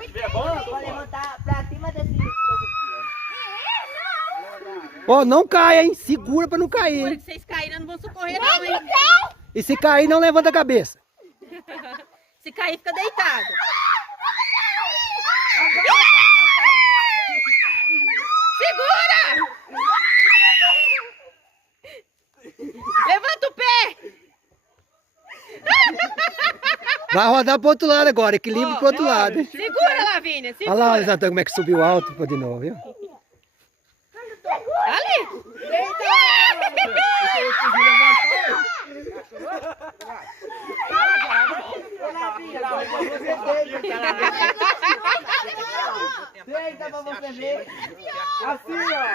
Se tiver bom, Pode levantar pra cima desse... Ó, não caia, hein? Segura pra não cair, hein? Se vocês caírem, não vão socorrer não, hein? E se cair, não levanta a cabeça. Se cair, fica deitado. Segura! Levanta o pé! Vai rodar pro outro lado agora, equilíbrio pro outro lado, hein? Segura, Lavínia, segura. Olha lá, Lisatã, como é que subiu alto de novo, viu? Ali! Deita pra você ver. Assim, ó.